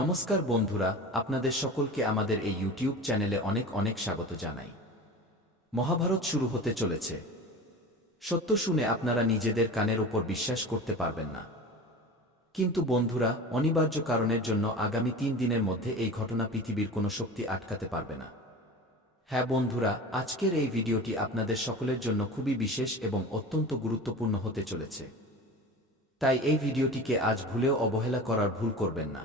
নমস্কার বন্ধুরা, আপনাদের সকলকে আমাদের এই ইউটিউব চ্যানেলে অনেক অনেক স্বাগত জানাই। মহাভারত শুরু হতে চলেছে। সত্য শুনে আপনারা নিজেদের কানের ওপর বিশ্বাস করতে পারবেন না। কিন্তু বন্ধুরা, অনিবার্য কারণের জন্য আগামী তিন দিনের মধ্যে এই ঘটনা পৃথিবীর কোনো শক্তি আটকাতে পারবে না। হ্যাঁ বন্ধুরা, আজকের এই ভিডিওটি আপনাদের সকলের জন্য খুবই বিশেষ এবং অত্যন্ত গুরুত্বপূর্ণ হতে চলেছে। তাই এই ভিডিওটিকে আজ ভুলেও অবহেলা করার ভুল করবেন না।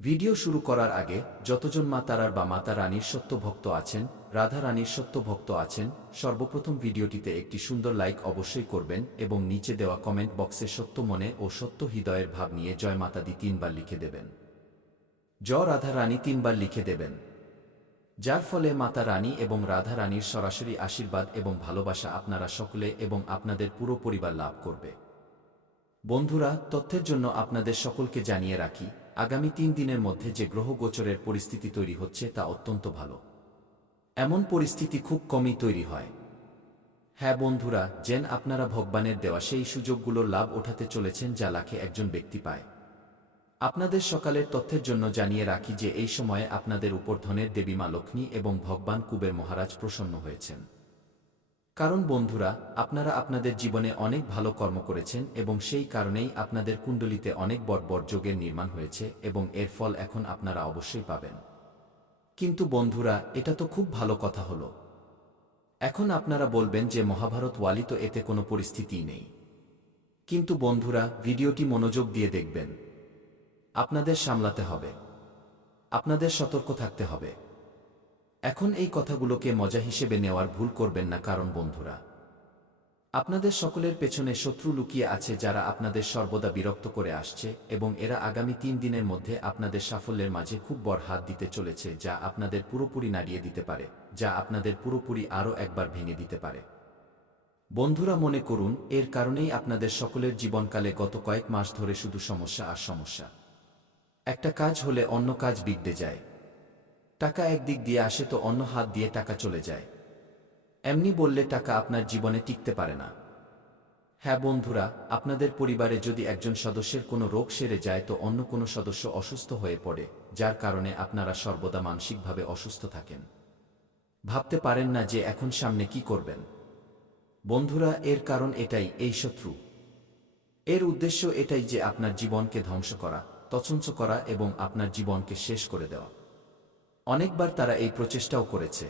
ভিডিও শুরু করার আগে যতজন মা তারার বা মাতা রানীর সত্য ভক্ত আছেন, রাধা রানীর সত্য ভক্ত আছেন, সর্বপ্রথম ভিডিওটিতে একটি সুন্দর লাইক অবশ্যই করবেন এবং নিচে দেওয়া কমেন্ট বক্সে সত্য মনে ও সত্য হৃদয়ের ভাব নিয়ে জয় মাতা দি তিনবার লিখে দেবেন। জ রাধা রানী তিনবার লিখে দেবেন। যার ফলে মাতা রানী এবং রাধা রানীর সরাসরি আশীর্বাদ এবং ভালোবাসা আপনারা সকলে এবং আপনাদের পুরো পরিবার লাভ করবে। বন্ধুরা, তথ্যের জন্য আপনাদের সকলকে জানিয়ে রাখি আগামী তিন দিনের মধ্যে যে গ্রহ গোচরের পরিস্থিতি তৈরি হচ্ছে তা অত্যন্ত ভালো। এমন পরিস্থিতি খুব কমই তৈরি হয়। হ্যাঁ বন্ধুরা যেন আপনারা ভগবানের দেওয়া সেই সুযোগগুলোর লাভ ওঠাতে চলেছেন যা লাখে একজন ব্যক্তি পায়। আপনাদের সকালের তথ্যের জন্য জানিয়ে রাখি যে এই সময়ে আপনাদের উপর ধনের দেবী মা লক্ষ্মী এবং ভগবান কুবের মহারাজ প্রসন্ন হয়েছেন। কারণ বন্ধুরা, আপনারা আপনাদের জীবনে অনেক ভালো কর্ম করেছেন এবং সেই কারণেই আপনাদের কুণ্ডলিতে অনেক বড় যোগের নির্মাণ হয়েছে এবং এর ফল এখন আপনারা অবশ্যই পাবেন। কিন্তু বন্ধুরা, এটা তো খুব ভালো কথা হলো। এখন আপনারা বলবেন যে মহাভারত ওয়ালি তো এতে কোনো পরিস্থিতিই নেই। কিন্তু বন্ধুরা, ভিডিওটি মনোযোগ দিয়ে দেখবেন। আপনাদের সামলাতে হবে। আপনাদের সতর্ক থাকতে হবে। এখন এই কথাগুলোকে মজা হিসেবে নেওয়ার ভুল করবেন না, কারণ বন্ধুরা, আপনাদের সকলের পেছনে শত্রু লুকিয়ে আছে যারা আপনাদের সর্বদা বিরক্ত করে আসছে এবং এরা আগামী তিন দিনের মধ্যে আপনাদের সাফল্যের মাঝে খুব বড় হাত দিতে চলেছে, যা আপনাদের পুরোপুরি নাড়িয়ে দিতে পারে, যা আপনাদের পুরোপুরি আরও একবার ভেঙে দিতে পারে। বন্ধুরা, মনে করুন, এর কারণেই আপনাদের সকলের জীবনকালে গত কয়েক মাস ধরে শুধু সমস্যা আর সমস্যা। একটা কাজ হলে অন্য কাজ বিগড়ে যায়। টাকা একদিক দিয়ে আসে তো অন্য হাত দিয়ে টাকা চলে যায়। এমনি বললে টাকা আপনার জীবনে টিকতে পারে না। হ্যাঁ বন্ধুরা, আপনাদের পরিবারে যদি একজন সদস্যের কোনো রোগ সেরে যায় তো অন্য কোনো সদস্য অসুস্থ হয়ে পড়ে, যার কারণে আপনারা সর্বদা মানসিকভাবে অসুস্থ থাকেন। ভাবতে পারেন না যে এখন সামনে কি করবেন। বন্ধুরা, এর কারণ এটাই, এই শত্রু। এর উদ্দেশ্য এটাই যে আপনার জীবনকে ধ্বংস করা তছঞ্চ করা এবং আপনার জীবনকে শেষ করে দেওয়া। অনেকবার তারা এই প্রচেষ্টাও করেছে।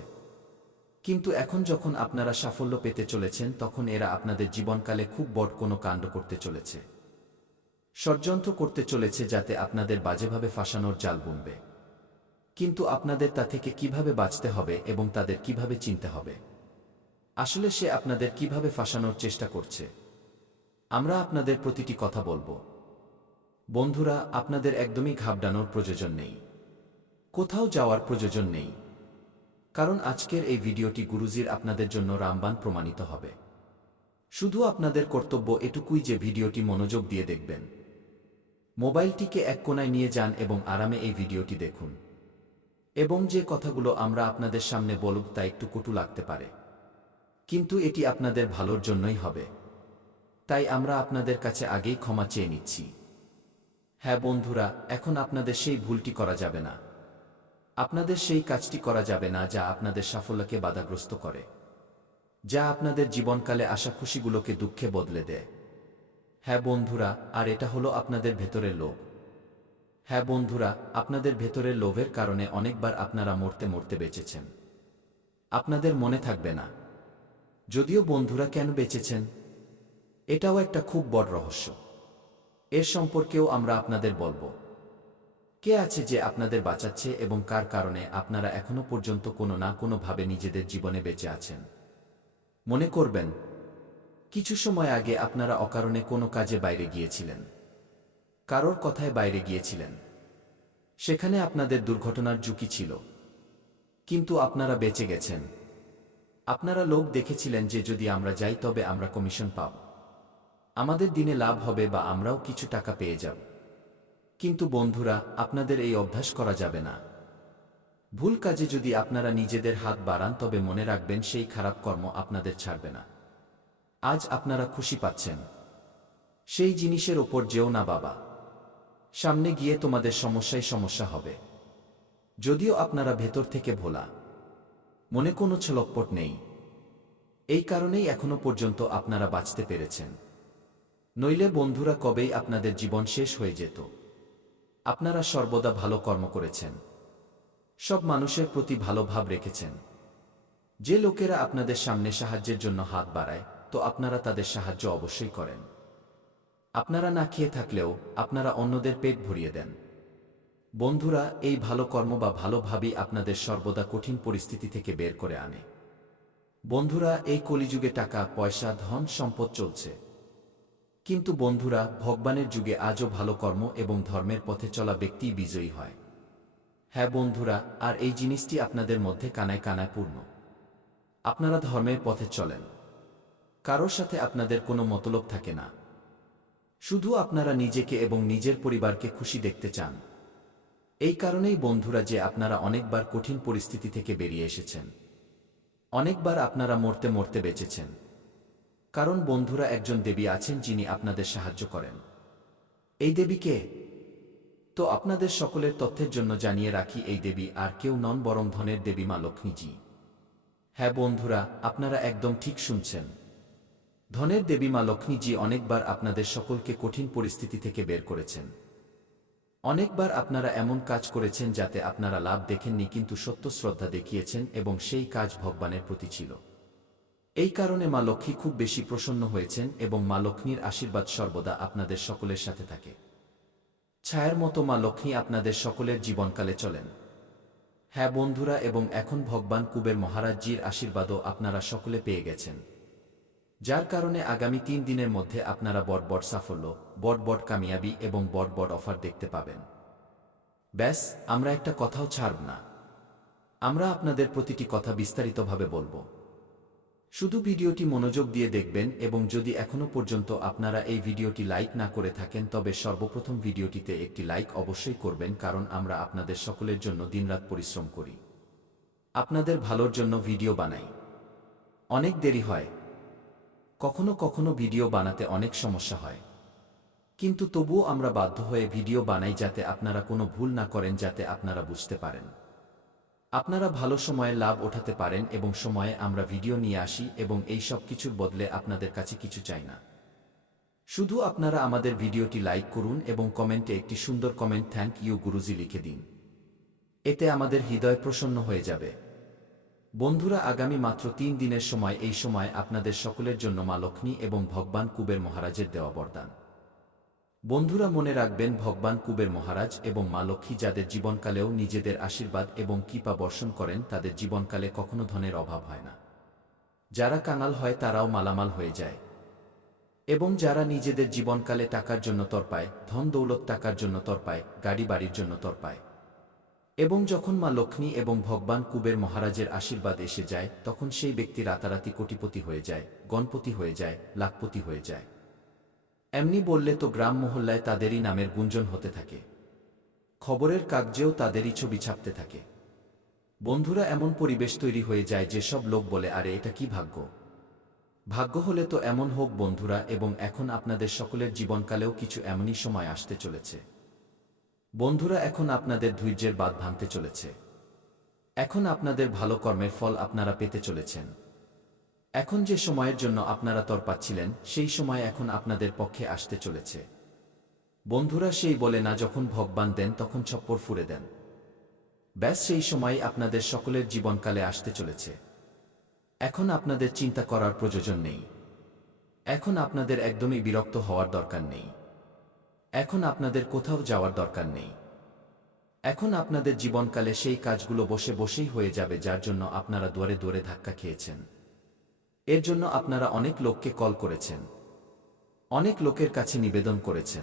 কিন্তু এখন যখন আপনারা সাফল্য পেতে চলেছেন, তখন এরা আপনাদের জীবনকালে খুব বড় কোনো কাণ্ড করতে চলেছে। ষড়যন্ত্র করতে চলেছে যাতে আপনাদের বাজেভাবে ফাঁসানোর জাল বুনবে। কিন্তু আপনাদের তা থেকে কীভাবে বাঁচতে হবে এবং তাদের কীভাবে চিনতে হবে? আসলে সে আপনাদের কীভাবে ফাঁসানোর চেষ্টা করছে? আমরা আপনাদের প্রতিটি কথা বলব। বন্ধুরা, আপনাদের একদমই ঘাবড়ানোর প্রয়োজন নেই। কোথাও যাওয়ার প্রয়োজন নেই। কারণ আজকের এই ভিডিওটি গুরুজির আপনাদের জন্য রামবান প্রমাণিত হবে। শুধু আপনাদের কর্তব্য এটুকুই যে ভিডিওটি মনোযোগ দিয়ে দেখবেন। মোবাইলটিকে এক কোনায় নিয়ে যান এবং আরামে এই ভিডিওটি দেখুন। এবং যে কথাগুলো আমরা আপনাদের সামনে বলব তা একটু কটু লাগতে পারে। কিন্তু এটি আপনাদের ভালোর জন্যই হবে। তাই আমরা আপনাদের কাছে আগেই ক্ষমা চেয়ে নিচ্ছি। হ্যাঁ বন্ধুরা, এখন আপনাদের সেই ভুলটি করা যাবে না। আপনাদের সেই কাজটি করা যাবে না যা আপনাদের সাফল্যকে বাধাগ্রস্ত করে, যা আপনাদের জীবনকালে আসা খুশিগুলোকে দুঃখে বদলে দেয়। হ্যাঁ বন্ধুরা, আর এটা হলো আপনাদের ভেতরের লোভ। হ্যাঁ বন্ধুরা, আপনাদের ভেতরের লোভের কারণে অনেকবার আপনারা মরতে মরতে বেঁচেছেন। আপনাদের মনে থাকবে না। যদিও বন্ধুরা কেন বেঁচেছেন? এটাও একটা খুব বড় রহস্য। এর সম্পর্কেও আমরা আপনাদের বলব। কে আছে যে আপনাদের বাঁচাচ্ছে এবং কার কারণে আপনারা এখনও পর্যন্ত কোনো না কোনোভাবে নিজেদের জীবনে বেঁচে আছেন? মনে করবেন, কিছু সময় আগে আপনারা অকারণে কোনো কাজে বাইরে গিয়েছিলেন। কারোর কথায় বাইরে গিয়েছিলেন। সেখানে আপনাদের দুর্ঘটনার ঝুঁকি ছিল। কিন্তু আপনারা বেঁচে গেছেন। আপনারা লোক দেখেছিলেন যে যদি আমরা যাই তবে আমরা কমিশন পাব। আমাদের দিনে লাভ হবে বা আমরাও কিছু টাকা পেয়ে যাব। কিন্তু বন্ধুরা, আপনাদের এই অভ্যাস করা যাবে না। ভুল কাজে যদি আপনারা নিজেদের হাত বাড়ান, তবে মনে রাখবেন সেই খারাপ কর্ম আপনাদের ছাড়বে না। আজ আপনারা খুশি পাচ্ছেন। সেই জিনিসের ওপর যেও না বাবা। সামনে গিয়ে তোমাদের সমস্যায় সমস্যা হবে। যদিও আপনারা ভেতর থেকে ভোলা। মনে কোনো ছলকপট নেই। এই কারণেই এখনও পর্যন্ত আপনারা বাঁচতে পেরেছেন। নইলে বন্ধুরা কবেই আপনাদের জীবন শেষ হয়ে যেত। আপনারা সর্বদা ভালো কর্ম করেছেন। সব মানুষের প্রতি ভালো ভাব রেখেছেন। যে লোকেরা আপনাদের সামনে সাহায্যের জন্য হাত বাড়ায়, তো আপনারা তাদের সাহায্য অবশ্যই করেন। আপনারা না খেয়ে থাকলেও আপনারা অন্যদের পেট ভরিয়ে দেন। বন্ধুরা, এই ভালো কর্ম বা ভালোভাবেই আপনাদের সর্বদা কঠিন পরিস্থিতি থেকে বের করে আনে। বন্ধুরা, এই কলিযুগে টাকা, পয়সা, ধন, সম্পদ চলছে। কিন্তু বন্ধুরা, ভগবানের যুগে আজও ভালো কর্ম এবং ধর্মের পথে চলা ব্যক্তি বিজয়ী হয়। হ্যাঁ বন্ধুরা, আর এই জিনিসটি আপনাদের মধ্যে কানায় কানায় পূর্ণ। আপনারা ধর্মের পথে চলেন। কারোর সাথে আপনাদের কোনো মতলব থাকে না। শুধু আপনারা নিজেকে এবং নিজের পরিবারকে খুশি দেখতে চান। এই কারণেই বন্ধুরা যে আপনারা অনেকবার কঠিন পরিস্থিতি থেকে বেরিয়ে এসেছেন। অনেকবার আপনারা মরতে মরতে বেঁচেছেন। কারণ বন্ধুরা একজন দেবী আছেন যিনি আপনাদের সাহায্য করেন। এই দেবীকে তো আপনাদের সকলের তথ্যের জন্য জানিয়ে রাখি, এই দেবী আর কেউ নন বরং ধনের দেবী মা লক্ষ্মীজি। হ্যাঁ বন্ধুরা, আপনারা একদম ঠিক শুনছেন। ধনের দেবী মা লক্ষ্মীজি অনেকবার আপনাদের সকলকে কঠিন পরিস্থিতি থেকে বের করেছেন। অনেকবার আপনারা এমন কাজ করেছেন যাতে আপনারা লাভ দেখেননি কিন্তু সত্য শ্রদ্ধা দেখিয়েছেন এবং সেই কাজ ভগবানের প্রতি ছিল। এই কারণে মা লক্ষ্মী খুব বেশি প্রসন্ন হয়েছেন এবং মা লক্ষ্মীর আশীর্বাদ সর্বদা আপনাদের সকলের সাথে থাকে। ছায়ার মতো মা লক্ষ্মী আপনাদের সকলের জীবনকালে চলেন। হ্যাঁ বন্ধুরা, এবং এখন ভগবান কুবের মহারাজজির আশীর্বাদও আপনারা সকলে পেয়ে গেছেন। যার কারণে আগামী তিন দিনের মধ্যে আপনারা বট বট সাফল্য, বট বট কামিয়াবি এবং বট বট অফার দেখতে পাবেন। ব্যাস, আমরা একটা কথাও ছাড়ব না। আমরা আপনাদের প্রতিটি কথা বিস্তারিতভাবে বলব। শুধু ভিডিওটি মনোযোগ দিয়ে দেখবেন এবং যদি এখনও পর্যন্ত আপনারা এই ভিডিওটি লাইক না করে থাকেন, তবে সর্বপ্রথম ভিডিওটিতে একটি লাইক অবশ্যই করবেন কারণ আমরা আপনাদের সকলের জন্য দিনরাত পরিশ্রম করি। আপনাদের ভালোর জন্য ভিডিও বানাই। অনেক দেরি হয়। কখনো কখনো ভিডিও বানাতে অনেক সমস্যা হয়। কিন্তু তবুও আমরা বাধ্য হয়ে ভিডিও বানাই যাতে আপনারা কোনো ভুল না করেন, যাতে আপনারা বুঝতে পারেন। আপনারা ভালো সময়ে লাভ ওঠাতে পারেন এবং সময়ে আমরা ভিডিও নিয়ে আসি এবং এই সব কিছুর বদলে আপনাদের কাছে কিছু চাই না। শুধু আপনারা আমাদের ভিডিওটি লাইক করুন এবং কমেন্টে একটি সুন্দর কমেন্ট থ্যাংক ইউ গুরুজি লিখে দিন। এতে আমাদের হৃদয় প্রসন্ন হয়ে যাবে। বন্ধুরা, আগামী মাত্র তিন দিনের সময়, এই সময় আপনাদের সকলের জন্য মা লক্ষ্মী এবং ভগবান কুবের মহারাজের দেওয়া বরদান। বন্ধুরা মনে রাখবেন ভগবান কুবের মহারাজ এবং মা লক্ষ্মী যাদের জীবনকালেও নিজেদের আশীর্বাদ এবং কৃপা বর্ষণ করেন, তাদের জীবনকালে কখনো ধনের অভাব হয় না। যারা কাঙাল হয়, তারাও মালামাল হয়ে যায়। এবং যারা নিজেদের জীবনকালে টাকার জন্য তরপায় ধন দৌলত টাকার জন্য তরপায় গাড়ি বাড়ির জন্য তরপায় এবং যখন মা লক্ষ্মী এবং ভগবান কুবের মহারাজের আশীর্বাদ এসে যায়, তখন সেই ব্যক্তি রাতারাতি কোটিপতি হয়ে যায়, গণপতি হয়ে যায়, লাখপতি হয়ে যায়। এমনি বললে তো গ্রাম মহল্লায় তাদেরই নামের গুঞ্জন হতে থাকে। খবরের কাগজেও তাদেরই ছবি ছাপতে থাকে। বন্ধুরা এমন পরিবেশ তৈরি হয়ে যায় যে সব লোক বলে, আরে, এটা কি ভাগ্য? ভাগ্য হলে তো এমন হোক বন্ধুরা, এবং এখন আপনাদের সকলের জীবনকালেও কিছু এমনই সময় আসতে চলেছে। বন্ধুরা, এখন আপনাদের ধৈর্যের বাদ ভাঙতে চলেছে। এখন আপনাদের ভালো কর্মের ফল আপনারা পেতে চলেছেন। এখন যে সময়ের জন্য আপনারা তর পাচ্ছিলেন সেই সময় এখন আপনাদের পক্ষে আসতে চলেছে। বন্ধুরা সেই বলে না, যখন ভগবান দেন, তখন ছপ্পর ফুরে দেন। ব্যাস, সেই সময় আপনাদের সকলের জীবনকালে আসতে চলেছে। এখন আপনাদের চিন্তা করার প্রয়োজন নেই। এখন আপনাদের একদমই বিরক্ত হওয়ার দরকার নেই। এখন আপনাদের কোথাও যাওয়ার দরকার নেই। এখন আপনাদের জীবনকালে সেই কাজগুলো বসে বসেই হয়ে যাবে, যার জন্য আপনারা দুয়ারে দুয়ারে ধাক্কা খেয়েছেন। এর জন্য আপনারা অনেক লোককে কল করেছেন। অনেক লোকের কাছে নিবেদন করেছেন।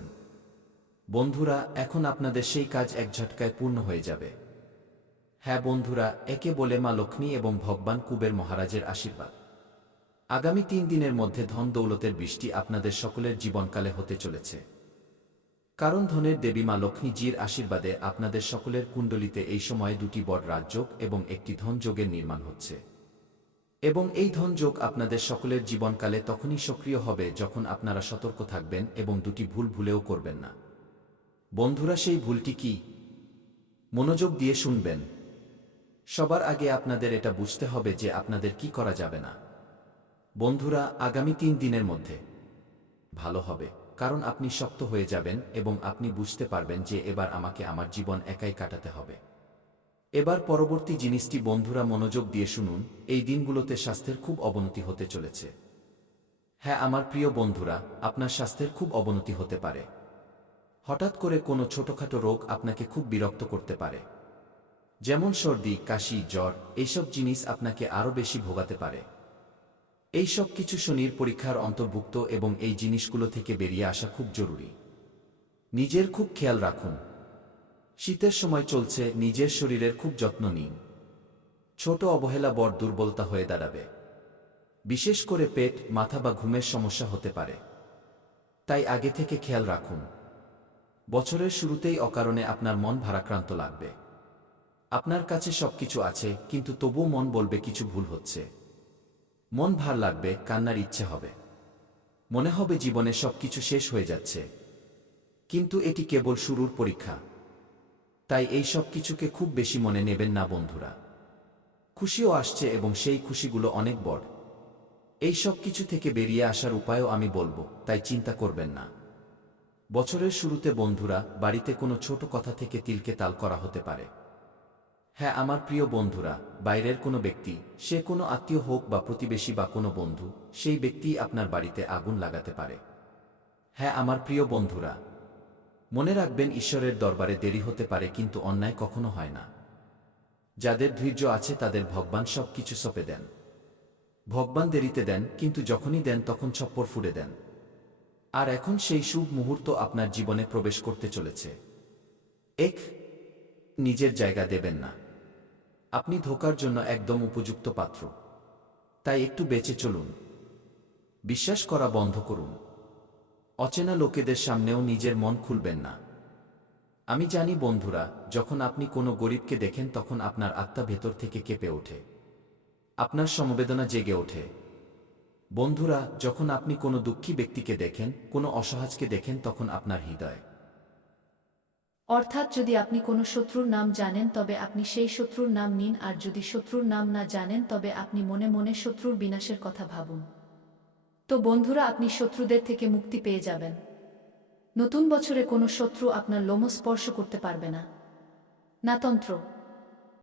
বন্ধুরা, এখন আপনাদের সেই কাজ এক ঝটকায় পূর্ণ হয়ে যাবে। হ্যাঁ বন্ধুরা, একে বলে মা লক্ষ্মী এবং ভগবান কুবের মহারাজের আশীর্বাদ। আগামী তিন দিনের মধ্যে ধন দৌলতের বৃষ্টি আপনাদের সকলের জীবনকালে হতে চলেছে। কারণ ধনের দেবী মা লক্ষ্মীজির আশীর্বাদে আপনাদের সকলের কুণ্ডলিতে এই সময়ে দুটি বড় রাজযোগ এবং একটি ধনযোগের নির্মাণ হচ্ছে। এবং এই ধনযোগ আপনাদের সকলের জীবনকালে তখনই সক্রিয় হবে যখন আপনারা সতর্ক থাকবেন এবং দুটি ভুল ভুলেও করবেন না। বন্ধুরা, সেই ভুলটি কি? মনোযোগ দিয়ে শুনবেন। সবার আগে আপনাদের এটা বুঝতে হবে যে আপনাদের কি করা যাবে না। বন্ধুরা, আগামী তিন দিনের মধ্যে ভালো হবে, কারণ আপনি শক্ত হয়ে যাবেন এবং আপনি বুঝতে পারবেন যে এবার আমাকে আমার জীবন একাই কাটাতে হবে। এবার পরবর্তী জিনিসটি বন্ধুরা মনোযোগ দিয়ে শুনুন, এই দিনগুলোতে স্বাস্থ্যের খুব অবনতি হতে চলেছে। হ্যাঁ আমার প্রিয় বন্ধুরা, আপনার স্বাস্থ্যের খুব অবনতি হতে পারে। হঠাৎ করে কোনো ছোটখাটো রোগ আপনাকে খুব বিরক্ত করতে পারে। যেমন সর্দি, কাশি, জ্বর, এইসব জিনিস আপনাকে আরও বেশি ভোগাতে পারে। এই সব কিছু শনির পরীক্ষার অন্তর্ভুক্ত এবং এই জিনিসগুলো থেকে বেরিয়ে আসা খুব জরুরি। নিজের খুব খেয়াল রাখুন শীতের সময় চলছে নিজের শরীরের খুব যত্ন নিন। ছোট অবহেলা বড় দুর্বলতা হয়ে দাঁড়াবে। বিশেষ করে পেট, মাথা বা ঘুমের সমস্যা হতে পারে। তাই আগে থেকে খেয়াল রাখুন। বছরের শুরুতেই অকারণে আপনার মন ভারাক্রান্ত লাগবে। আপনার কাছে সবকিছু আছে, কিন্তু তবুও মন বলবে কিছু ভুল হচ্ছে। মন ভার লাগবে, কান্নার ইচ্ছে হবে। মনে হবে জীবনে সবকিছু শেষ হয়ে যাচ্ছে। কিন্তু এটি কেবল শুরুর পরীক্ষা। তাই এই সব কিছুকে খুব বেশি মনে নেবেন না, বন্ধুরা। খুশিও আসছে এবং সেই খুশিগুলো অনেক বড়। এই সব কিছু থেকে বেরিয়ে আসার উপায়ও আমি বলব, তাই চিন্তা করবেন না। বছরের শুরুতে, বন্ধুরা, বাড়িতে কোনো ছোট কথা থেকে তিলকে তাল করা হতে পারে। হ্যাঁ আমার প্রিয় বন্ধুরা, বাইরের কোনো ব্যক্তি, সে কোনো আত্মীয় হোক বা প্রতিবেশী বা কোনো বন্ধু, সেই ব্যক্তি আপনার বাড়িতে আগুন লাগাতে পারে। হ্যাঁ আমার প্রিয় বন্ধুরা মনে রাখবেন, ঈশ্বরের দরবারে দেরি হতে পারে, কিন্তু অন্যায় কখনো হয় না। যাদের ধৈর্য আছে, তাদের ভগবান সব কিছু সপে দেন। ভগবান দেরিতে দেন, কিন্তু যখনই দেন, তখন ছপ্পর ফুড়ে দেন। আর এখন সেই শুভ মুহূর্ত আপনার জীবনে প্রবেশ করতে চলেছে। এক, নিজের জায়গা দেবেন না। আপনি ধোকার জন্য একদম উপযুক্ত পাত্র। তাই একটু বেঁচে চলুন। বিশ্বাস করা বন্ধ করুন। অচেনা লোকেদের সামনেও নিজের মন খুলবেন না। আমি জানি, বন্ধুরা, যখন আপনি কোনো গরিবকে দেখেন, তখন আপনার আত্মা ভেতর থেকে কেঁপে ওঠে। আপনার সমবেদনা জেগে ওঠে। বন্ধুরা, যখন আপনি কোনো দুঃখী ব্যক্তিকে দেখেন, কোনো অসহাজকে দেখেন, তখন আপনার হৃদয়। অর্থাৎ যদি আপনি কোনো শত্রুর নাম জানেন, তবে আপনি সেই শত্রুর নাম নিন, আর যদি শত্রুর নাম না জানেন, তবে আপনি মনে মনে শত্রুর বিনাশের কথা ভাবুন। তো বন্ধুরা, আপনি শত্রুদের থেকে মুক্তি পেয়ে যাবেন। নতুন বছরে কোনো শত্রু আপনার লোম স্পর্শ করতে পারবে না। না তন্ত্র